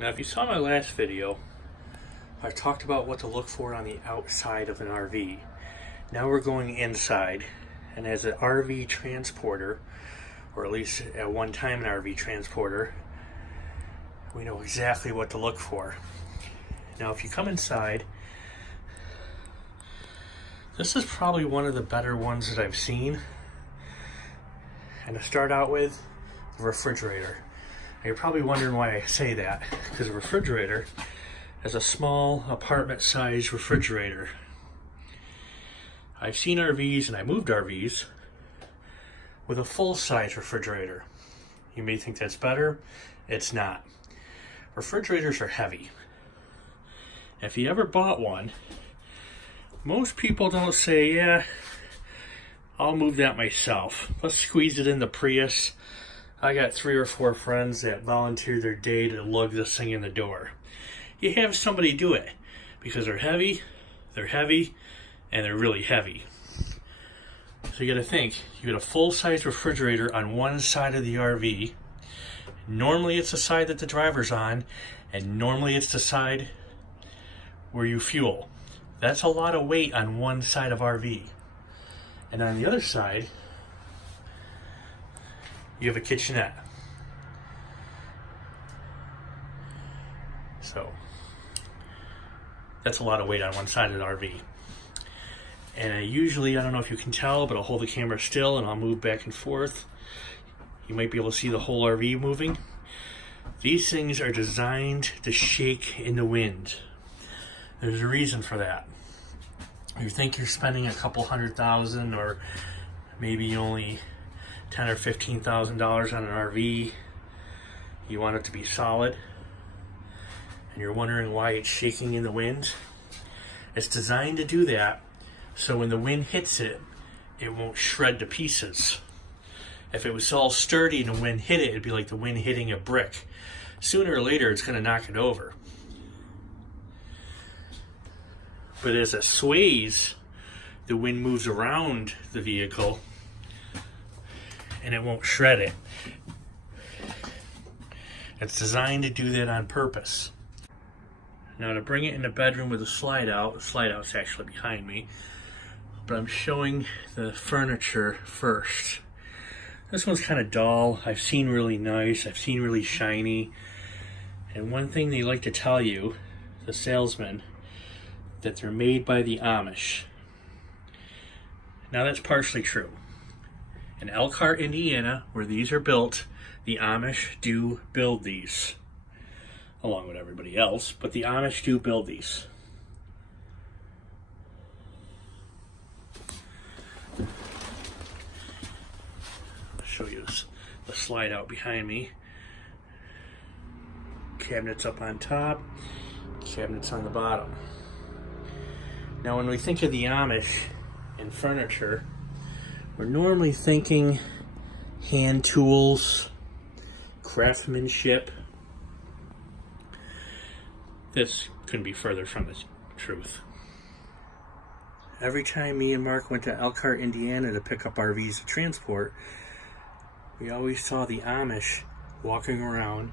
Now, if you saw my last video, I talked about what to look for on the outside of an RV. Now we're going inside, and as an RV transporter, or at least at one time an RV transporter, we know exactly what to look for. Now, if you come inside, this is probably one of the better ones that I've seen. And to start out with, the refrigerator. Now, you're probably wondering why I say that, because a refrigerator is a small apartment-sized refrigerator. I've seen RVs, and I moved RVs, with a full-size refrigerator. You may think that's better. It's not. Refrigerators are heavy. If you ever bought one, most people don't say, yeah, I'll move that myself. Let's squeeze it in the Prius. I got 3 or 4 friends that volunteer their day to lug this thing in the door. You have somebody do it because they're heavy, and they're really heavy. So you got to think, you got a full-size refrigerator on one side of the RV. Normally it's the side that the driver's on, and normally it's the side where you fuel. That's a lot of weight on one side of RV. And on the other side, you have a kitchenette. So that's a lot of weight on one side of the RV. And I don't know if you can tell, but I'll hold the camera still and I'll move back and forth. You might be able to see the whole RV moving. These things are designed to shake in the wind. There's a reason for that. You think you're spending a couple $100,000 or maybe only $10,000 or $15,000 on an RV. You want it to be solid, and you're wondering why it's shaking in the wind. It's designed to do that so when the wind hits it, it won't shred to pieces. If it was all sturdy and the wind hit it, it'd be like the wind hitting a brick. Sooner or later, it's going to knock it over. But as it sways, the wind moves around the vehicle and it won't shred it. It's designed to do that on purpose. Now, to bring it in the bedroom with a slide out's actually behind me, but I'm showing the furniture first. This one's kind of dull. I've seen really nice, I've seen really shiny. And one thing they like to tell you, the salesman, that they're made by the Amish. Now, that's partially true. In Elkhart, Indiana, where these are built, the Amish do build these, along with everybody else, but the Amish do build these. I'll show you the slide out behind me. Cabinets up on top, cabinets on the bottom. Now, when we think of the Amish in furniture, we're normally thinking hand tools, craftsmanship. This couldn't be further from the truth. Every time me and Mark went to Elkhart, Indiana to pick up RVs to transport, we always saw the Amish walking around.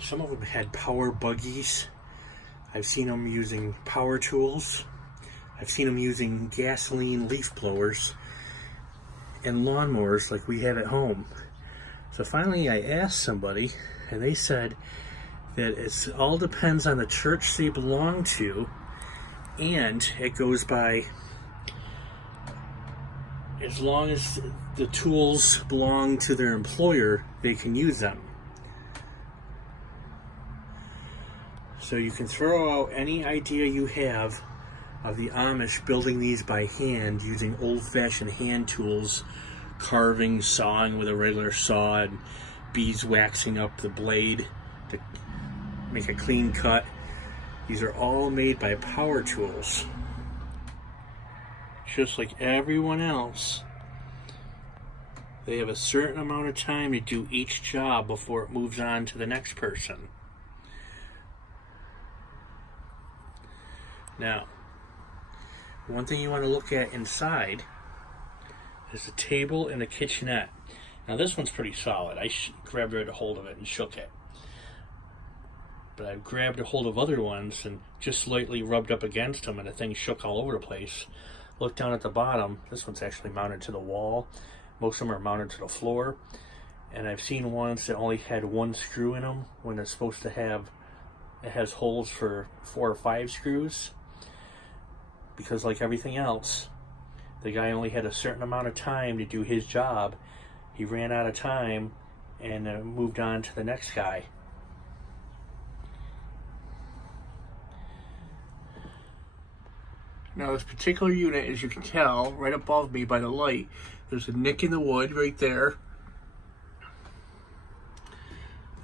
Some of them had power buggies. I've seen them using power tools. I've seen them using gasoline leaf blowers and lawnmowers like we have at home. So finally I asked somebody, and they said that it all depends on the church they belong to, and it goes by as long as the tools belong to their employer, they can use them. So you can throw out any idea you have of the Amish building these by hand using old-fashioned hand tools, carving, sawing with a regular saw, and beeswaxing up the blade to make a clean cut. These are all made by power tools. Just like everyone else, they have a certain amount of time to do each job before it moves on to the next person. Now, one thing you want to look at inside is the table and the kitchenette. Now, this one's pretty solid. I grabbed right a hold of it and shook it. but I've grabbed a hold of other ones and just slightly rubbed up against them, and the thing shook all over the place. Look down at the bottom. This one's actually mounted to the wall. Most of them are mounted to the floor. And I've seen ones that only had one screw in them when it's supposed to have, it has holes for 4 or 5 screws. Because like everything else, the guy only had a certain amount of time to do his job. He ran out of time and moved on to the next guy. Now this particular unit, as you can tell, right above me by the light, there's a nick in the wood right there.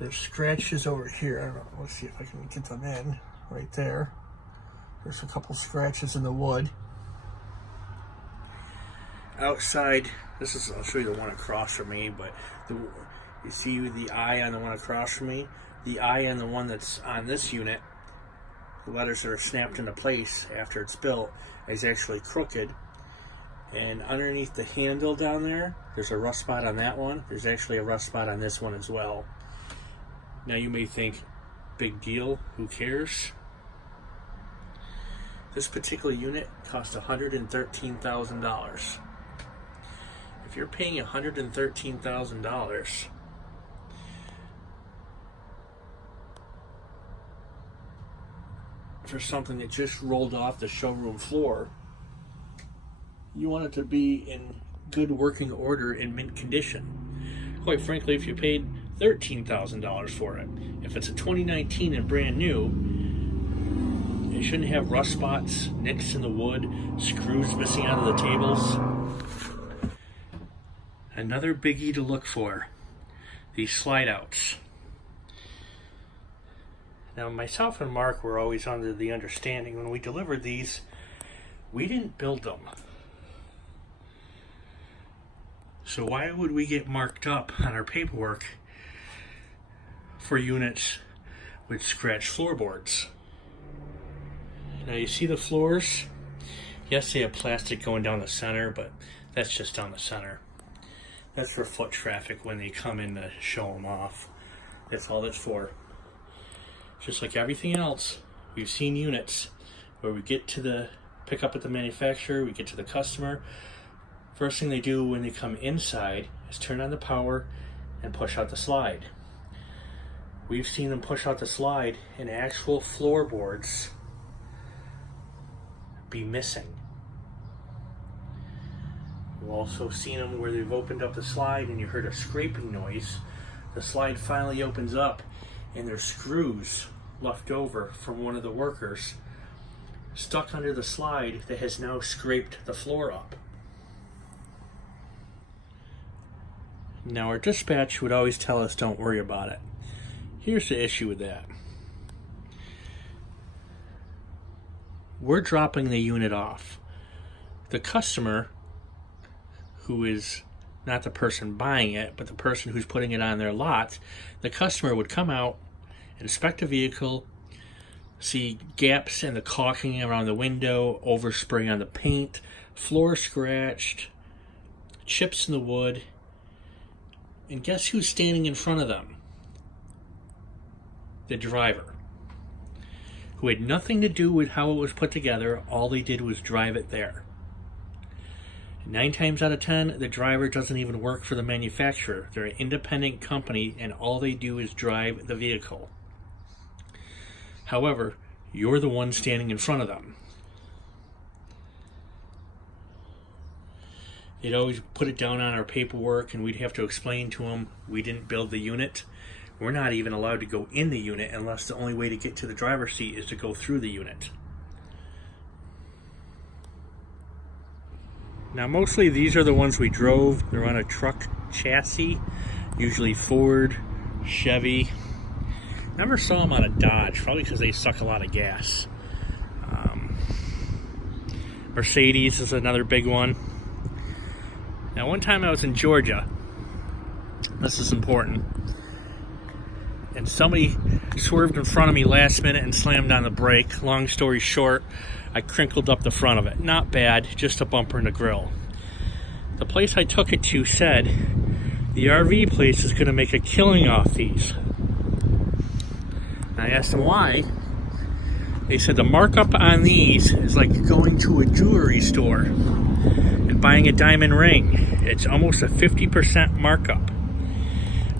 There's scratches over here. I don't know, let's see if I can get them in. Right there. There's a couple scratches in the wood. Outside, this is, I'll show you the one across from me, but you see the eye on the one across from me? The eye on the one that's on this unit, the letters that are snapped into place after it's built, is actually crooked. And underneath the handle down there, there's a rust spot on that one. There's actually a rust spot on this one as well. Now you may think, big deal, who cares? This particular unit cost $113,000. If you're paying $113,000 for something that just rolled off the showroom floor, you want it to be in good working order in mint condition. Quite frankly, if you paid $13,000 for it, if it's a 2019 and brand new, it shouldn't have rust spots, nicks in the wood, screws missing out of the tables. Another biggie to look for, these slide outs. Now myself and Mark were always under the understanding when we delivered these, we didn't build them. So why would we get marked up on our paperwork for units with scratched floorboards? Now you see the floors? Yes, they have plastic going down the center, but that's just down the center. That's for foot traffic when they come in to show them off. That's all that's for. Just like everything else, we've seen units where we get to the pick up at the manufacturer, we get to the customer. First thing they do when they come inside is turn on the power and push out the slide. We've seen them push out the slide and actual floorboards be missing. We've also seen them where they've opened up the slide and you heard a scraping noise. The slide finally opens up and there's screws left over from one of the workers stuck under the slide that has now scraped the floor up. Now our dispatch would always tell us don't worry about it. Here's the issue with that. We're dropping the unit off. The customer, who is not the person buying it, but the person who's putting it on their lot, the customer would come out, inspect the vehicle, see gaps in the caulking around the window, overspray on the paint, floor scratched, chips in the wood, and guess who's standing in front of them? The driver, who had nothing to do with how it was put together. All they did was drive it there. 9 times out of 10, the driver doesn't even work for the manufacturer. They're an independent company and all they do is drive the vehicle. However, you're the one standing in front of them. They'd always put it down on our paperwork and we'd have to explain to them we didn't build the unit. We're not even allowed to go in the unit unless the only way to get to the driver's seat is to go through the unit. Now mostly these are the ones we drove. They're on a truck chassis, usually Ford, Chevy. Never saw them on a Dodge, probably because they suck a lot of gas. Mercedes is another big one. Now one time I was in Georgia, this is important, and somebody swerved in front of me last minute and slammed on the brake. Long story short, I crinkled up the front of it. Not bad, just a bumper and a grill. The place I took it to said, the RV place is going to make a killing off these. I asked them why. They said the markup on these is like going to a jewelry store and buying a diamond ring. It's almost a 50% markup.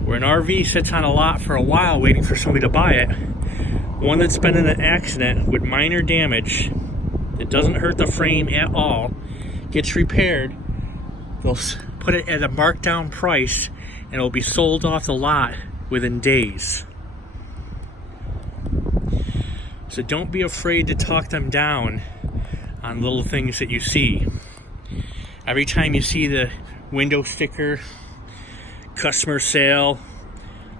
Where an RV sits on a lot for a while waiting for somebody to buy it, one that's been in an accident with minor damage, it doesn't hurt the frame at all, gets repaired, they'll put it at a marked down price and it'll be sold off the lot within days. So don't be afraid to talk them down on little things that you see. Every time you see the window sticker, customer sale,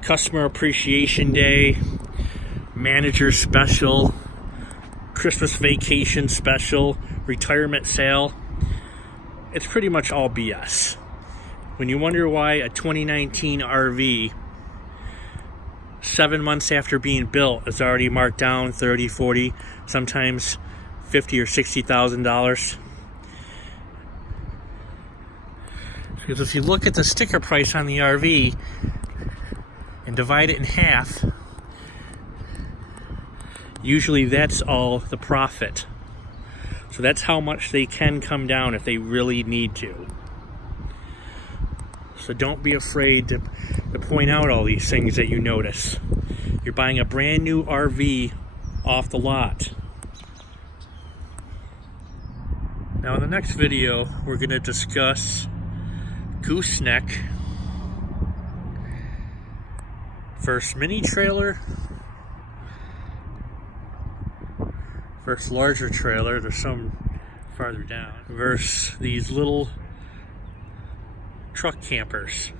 customer appreciation day, manager special, Christmas vacation special, retirement sale, it's pretty much all BS. When you wonder why a 2019 RV 7 months after being built is already marked down $30, $40, sometimes $50,000 or $60,000. Because if you look at the sticker price on the RV and divide it in half, usually that's all the profit. So that's how much they can come down if they really need to. So don't be afraid to point out all these things that you notice. You're buying a brand new RV off the lot. Now in the next video, we're going to discuss gooseneck versus mini trailer versus larger trailer. There's some farther down versus these little truck campers.